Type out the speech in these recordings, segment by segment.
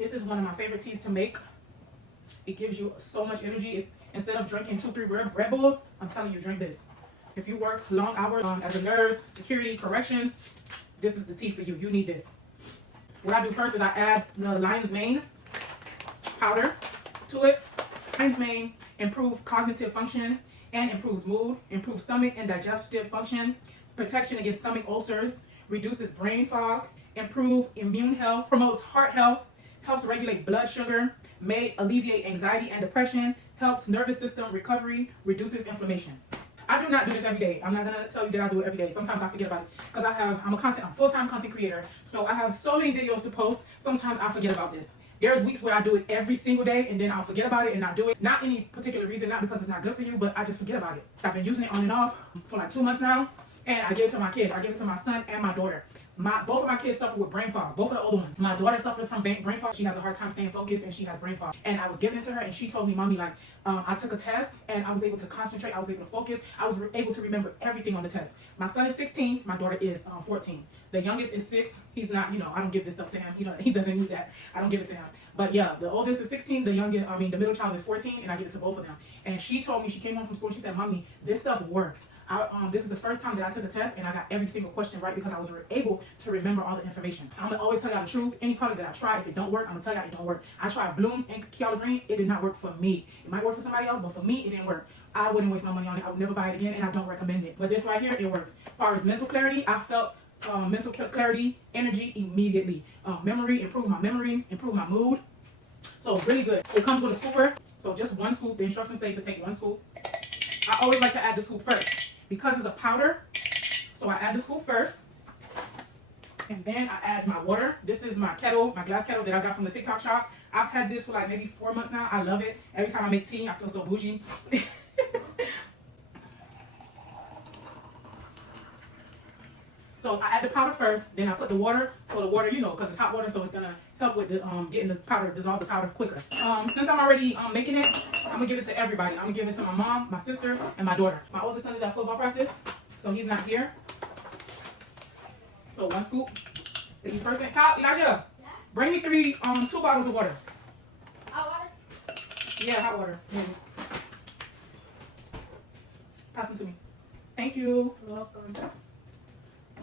This is one of my favorite teas to make. It gives you so much energy. Instead of drinking 2-3 Red Bulls, I'm telling you, drink this. If you work long hours as a nurse, security, corrections, this is the tea for you. You need this. What I do first is I add the lion's mane powder to it. Lion's mane improves cognitive function and improves mood, improves stomach and digestive function, protection against stomach ulcers, reduces brain fog, improves immune health, promotes heart health, helps regulate blood sugar, may alleviate anxiety and depression, helps nervous system recovery, reduces inflammation. I do not do this every day. I'm not gonna tell you that I do it every day. Sometimes I forget about it because I'm a full-time content creator. So I have so many videos to post. Sometimes I forget about this. There's weeks where I do it every single day and then I'll forget about it and not do it. Not any particular reason, not because it's not good for you, but I just forget about it. I've been using it on and off for like 2 months now, and I give it to my kids. I give it to my son and my daughter. Both of my kids suffer with brain fog, both of the older ones. My daughter suffers from brain fog. She has a hard time staying focused and she has brain fog. And I was giving it to her and she told me, Mommy, like, I took a test and I was able to concentrate. I was able to focus. I was able to remember everything on the test. My son is 16. My daughter is 14. The youngest is 6. He's not, I don't give this up to him. He doesn't need that. I don't give it to him. But yeah, the oldest is 16. The middle child is 14, and I give it to both of them. And she told me, she came home from school, she said, Mommy, this stuff works. This is the first time that I took a test and I got every single question right because I was able to remember all the information. I'm gonna always tell y'all the truth. Any product that I try, if it don't work, I'm gonna tell y'all it don't work. I tried Blooms and Kiala Green. It did not work for me. It might work for somebody else, but for me, it didn't work. I wouldn't waste my money on it. I would never buy it again, and I don't recommend it. But this right here, it works. As far as mental clarity, I felt mental clarity, energy immediately. Memory, improved my memory, improved my mood. So really good. It comes with a scooper. So just 1 scoop. The instructions say to take 1 scoop. I always like to add the scoop first because it's a powder. So I add the scoop first. And then I add my water. This is my kettle, my glass kettle that I got from the TikTok shop. I've had this for like maybe 4 months now. I love it. Every time I make tea, I feel so bougie. So I add the powder first, then I put the water. So the water, because it's hot water, so it's gonna help with the getting the powder, dissolve the powder quicker. Since I'm already making it, I'm gonna give it to everybody. I'm gonna give it to my mom, my sister, and my daughter. My oldest son is at football practice, so he's not here. So 1 scoop. The person, Elijah, bring me 2 bottles of water. Hot water? Yeah, hot water. Yeah. Pass them to me. Thank you. You're welcome.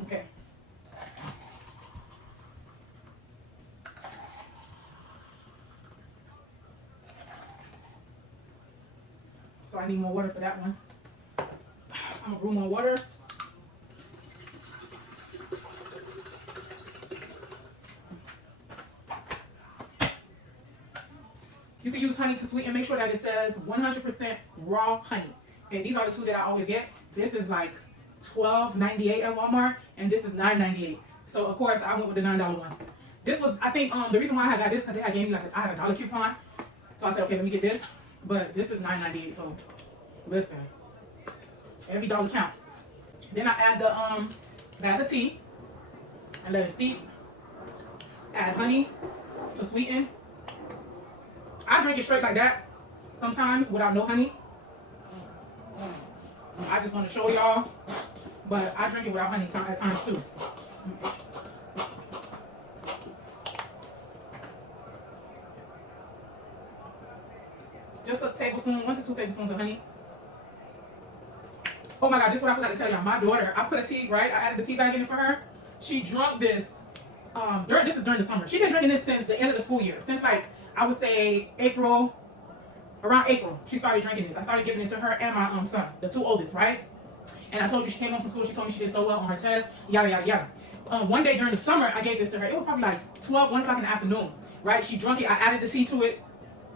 Okay. So I need more water for that one. I'm gonna brew more water. You can use honey to sweeten. Make sure that it says 100% raw honey. Okay, these are the 2 that I always get. This is like $12.98 at Walmart, and this is $9.98. So of course I went with the $9 one. This was, I think, the reason why I got this because they had gave me I had a $1 coupon. So I said, okay, let me get this. But this is $9.98. So listen, every dollar count. Then I add the bag of tea and let it steep. Add honey to sweeten. I drink it straight like that sometimes without no honey. I just want to show y'all, but I drink it without honey at times too. Just a tablespoon, 1 to 2 tablespoons of honey. Oh my God, this is what I forgot to tell y'all. My daughter, I put a tea, right? I added the tea bag in it for her. She drunk this, this is during the summer. She's been drinking this since the end of the school year. Since like, I would say around April, she started drinking this. I started giving it to her and my son, the 2 oldest, right? And I told you she came home from school. She told me she did so well on her test, yada, yada, yada. One day during the summer, I gave this to her. It was probably like 12, 1 o'clock in the afternoon, right? She drank it. I added the tea to it,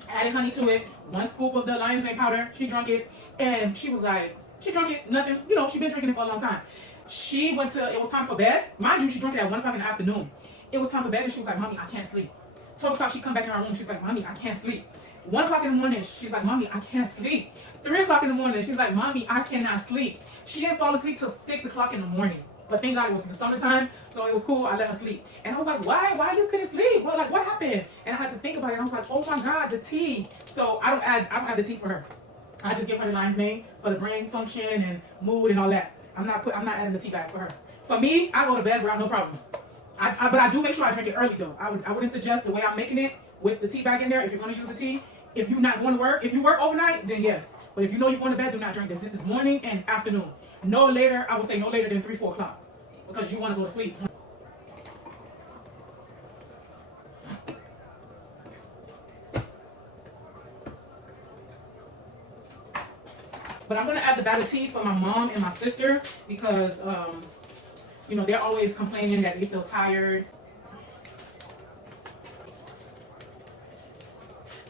added honey to it, 1 scoop of the lion's mane powder. She drank it, and she was like, she drank it, nothing. She's been drinking it for a long time. She went to, it was time for bed. Mind you, she drank it at 1 o'clock in the afternoon. It was time for bed, and she was like, Mommy, I can't sleep. 12 o'clock, she come back in her room. She's like, Mommy, I can't sleep. 1 o'clock in the morning, she's like, Mommy, I can't sleep. 3 o'clock in the morning, she's like, Mommy, I cannot sleep. She didn't fall asleep till 6 o'clock in the morning. But thank God it was the summertime, so it was cool. I let her sleep. And I was like, why you couldn't sleep? Well, like, what happened? And I had to think about it. I was like, oh my God, the tea. So I don't add the tea for her. I just give her the lion's mane for the brain function and mood and all that. I'm not adding the tea bag for her. For me, I go to bed without no problem. But I do make sure I drink it early though. I wouldn't suggest the way I'm making it with the tea bag in there if you're going to use the tea. If you're not going to work, if you work overnight, then yes. But if you know you're going to bed, do not drink this. This is morning and afternoon. No later, I would say no later than 3, 4 o'clock because you want to go to sleep. But I'm going to add the bag of tea for my mom and my sister because, you know, they're always complaining that they feel tired.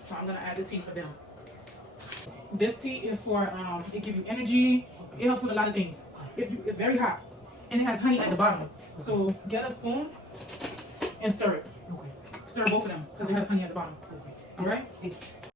So I'm going to add the tea for them. This tea is for, it gives you energy. It helps with a lot of things. It's very hot. And it has honey at the bottom. So get a spoon and stir it. Okay. Stir both of them because it has honey at the bottom. Okay. All right? Hey,